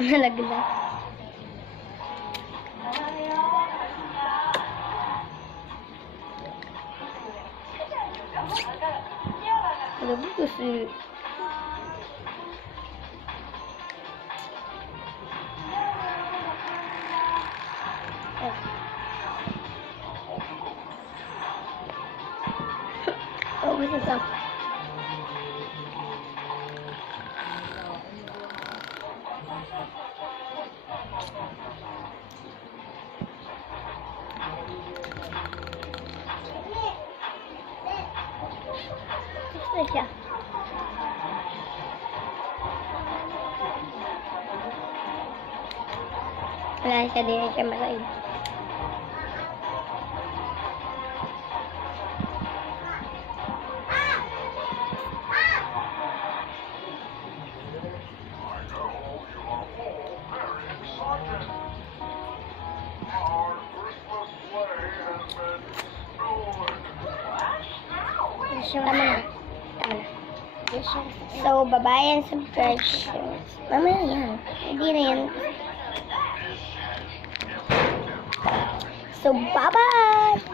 Nalaglag. Grabe kasi. Oh, wait lang. Gusto siya. Wala siya din siya maraid. Tama na. So, bye-bye and subscribe. Mamaya yan. Hindi na yan. So, bye-bye!